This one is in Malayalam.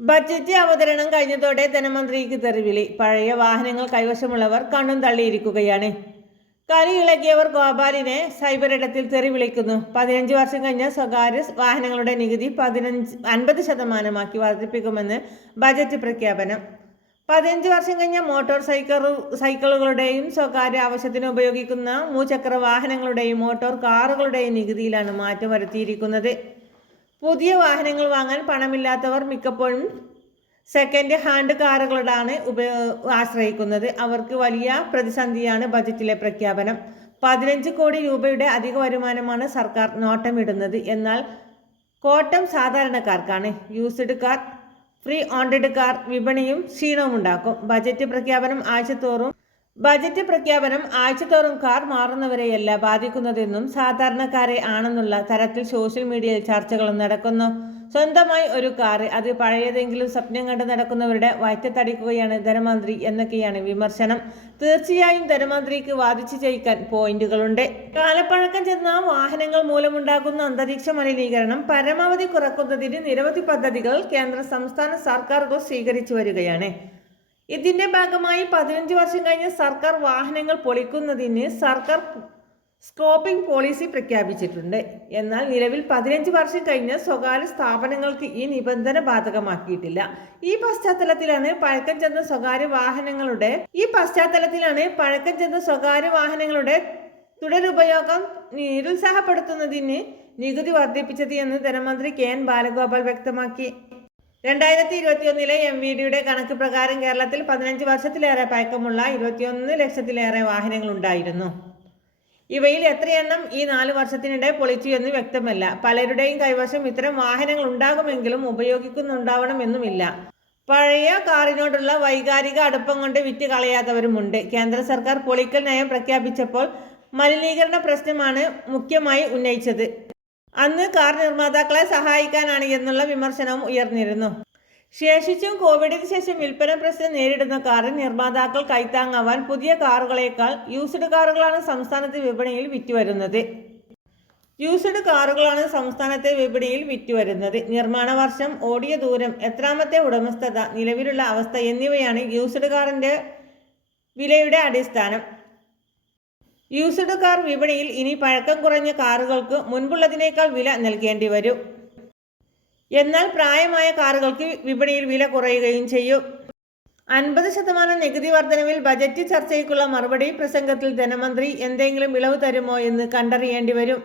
ബജറ്റ് അവതരണം കഴിഞ്ഞതോടെ ധനമന്ത്രിക്ക് തെറിവിളി. പഴയ വാഹനങ്ങൾ കൈവശമുള്ളവർ കണ്ണും തള്ളിയിരിക്കുകയാണ്. കലി ഇളകിയവർ ഗോപാലിനെ സൈബർ ഇടത്തിൽ തെറി വിളിക്കുന്നു പതിനഞ്ച് വർഷം കഴിഞ്ഞ സ്വകാര്യ വാഹനങ്ങളുടെ നികുതി പതിനഞ്ച് അൻപത് ശതമാനമാക്കി വർദ്ധിപ്പിക്കുമെന്ന് ബജറ്റ് പ്രഖ്യാപനം. പതിനഞ്ച് വർഷം കഴിഞ്ഞ മോട്ടോർ സൈക്കിൾ സൈക്കിളുകളുടെയും സ്വകാര്യ ആവശ്യത്തിന് ഉപയോഗിക്കുന്ന മൂചക്ര വാഹനങ്ങളുടെയും മോട്ടോർ കാറുകളുടെയും നികുതിയിലാണ് മാറ്റം വരുത്തിയിരിക്കുന്നത്. പുതിയ വാഹനങ്ങൾ വാങ്ങാൻ പണമില്ലാത്തവർ മിക്കപ്പോഴും സെക്കൻഡ് ഹാൻഡ് കാറുകളോടാണ് ഉപയോ ആശ്രയിക്കുന്നത്. അവർക്ക് വലിയ പ്രതിസന്ധിയാണ് ബജറ്റിലെ പ്രഖ്യാപനം. പതിനഞ്ച് കോടി രൂപയുടെ അധിക വരുമാനമാണ് സർക്കാർ നോട്ടമിടുന്നത്. എന്നാൽ കോട്ടം സാധാരണക്കാർക്കാണ്. Used car pre owned car വിപണിയും ക്ഷീണവും ഉണ്ടാക്കും ബജറ്റ് പ്രഖ്യാപനം ആഴ്ചത്തോറും ബജറ്റ് പ്രഖ്യാപനം ആഴ്ചതോറും കാർ മാറുന്നവരെയല്ല ബാധിക്കുന്നതെന്നും സാധാരണക്കാരെ ആണെന്നുള്ള തരത്തിൽ സോഷ്യൽ മീഡിയയിൽ ചർച്ചകളും നടക്കുന്നു. സ്വന്തമായി ഒരു കാർ അത് പഴയതെങ്കിലും സ്വപ്നം കണ്ട് നടക്കുന്നവരുടെ വയറ്റത്തടിക്കുകയാണ് ധനമന്ത്രി എന്നൊക്കെയാണ് വിമർശനം. തീർച്ചയായും ധനമന്ത്രിക്ക് വാദിച്ചു ജയിക്കാൻ പോയിന്റുകളുണ്ട്. കാലപ്പഴക്കം ചെന്ന വാഹനങ്ങൾ മൂലമുണ്ടാകുന്ന അന്തരീക്ഷ മലിനീകരണം പരമാവധി കുറക്കുന്നതിന് നിരവധി പദ്ധതികൾ കേന്ദ്ര സംസ്ഥാന സർക്കാരുകൾ സ്വീകരിച്ചു വരികയാണ്. ഇതിന്റെ ഭാഗമായി പതിനഞ്ച് വർഷം കഴിഞ്ഞ് സർക്കാർ വാഹനങ്ങൾ പൊളിക്കുന്നതിന് സർക്കാർ സ്കോപ്പിംഗ് പോളിസി പ്രഖ്യാപിച്ചിട്ടുണ്ട്. എന്നാൽ നിലവിൽ പതിനഞ്ച് വർഷം കഴിഞ്ഞ് സ്വകാര്യ സ്ഥാപനങ്ങൾക്ക് ഈ നിബന്ധന ബാധകമാക്കിയിട്ടില്ല. ഈ പശ്ചാത്തലത്തിലാണ് പഴക്കം ചെന്ന സ്വകാര്യ വാഹനങ്ങളുടെ ഈ പശ്ചാത്തലത്തിലാണ് പഴക്കം ചെന്ന സ്വകാര്യ വാഹനങ്ങളുടെ തുടരുപയോഗം നിരുത്സാഹപ്പെടുത്തുന്നതിന് നികുതി വർദ്ധിപ്പിച്ചത് എന്ന് ധനമന്ത്രി കെ എൻ ബാലഗോപാൽ വ്യക്തമാക്കി. രണ്ടായിരത്തി ഇരുപത്തിയൊന്നിലെ എം വി ഡിയുടെ കണക്ക് പ്രകാരം കേരളത്തിൽ പതിനഞ്ച് വർഷത്തിലേറെ പഴക്കമുള്ള ഇരുപത്തിയൊന്ന് ലക്ഷത്തിലേറെ വാഹനങ്ങൾ ഉണ്ടായിരുന്നു ഇവയിൽ എത്രയെണ്ണം ഈ നാല് വർഷത്തിനിടെ പൊളിച്ചു എന്ന് വ്യക്തമല്ല. പലരുടെയും കൈവശം ഇത്തരം വാഹനങ്ങൾ ഉണ്ടാകുമെങ്കിലും ഉപയോഗിക്കുന്നുണ്ടാവണമെന്നുമില്ല. പഴയ കാറിനോടുള്ള വൈകാരിക അടുപ്പം കൊണ്ട് വിറ്റ് കളയാത്തവരുമുണ്ട്. കേന്ദ്ര സർക്കാർ പൊളിക്കൽ നയം പ്രഖ്യാപിച്ചപ്പോൾ മലിനീകരണ പ്രശ്നമാണ് മുഖ്യമായി ഉന്നയിച്ചത്. അന്ന് കാർ നിർമ്മാതാക്കളെ സഹായിക്കാനാണ് എന്നുള്ള വിമർശനവും ഉയർന്നിരുന്നു. ശേഷിച്ചും കോവിഡിന് ശേഷം വിൽപ്പന പ്രശ്നം നേരിടുന്ന കാറിൽ നിർമ്മാതാക്കൾ കൈത്താങ്ങാവാൻ പുതിയ കാറുകളേക്കാൾ യൂസ്ഡ് കാറുകളാണ് സംസ്ഥാനത്തെ വിപണിയിൽ വിറ്റുവരുന്നത്. യൂസ്ഡ് കാറുകളാണ് സംസ്ഥാനത്തെ വിപണിയിൽ വിറ്റുവരുന്നത്. നിർമ്മാണ വർഷം ഓടിയ ദൂരം എത്രാമത്തെ ഉടമസ്ഥത നിലവിലുള്ള അവസ്ഥ എന്നിവയാണ് യൂസ്ഡ് കാറിന്റെ വിലയുടെ അടിസ്ഥാനം. യൂസ്ഡ് കാർ വിപണിയിൽ ഇനി പഴക്കം കുറഞ്ഞ കാറുകൾക്ക് മുൻപുള്ളതിനേക്കാൾ വില നൽകേണ്ടി വരും. എന്നാൽ പ്രായമായ കാറുകൾക്ക് വിപണിയിൽ വില കുറയുകയും ചെയ്യും. അൻപത് ശതമാനം നികുതി വർധനവിൽ ബജറ്റ് ചർച്ചയ്ക്കുള്ള മറുപടി പ്രസംഗത്തിൽ ധനമന്ത്രി എന്തെങ്കിലും ഇളവ് തരുമോ എന്ന് കണ്ടറിയേണ്ടി വരും.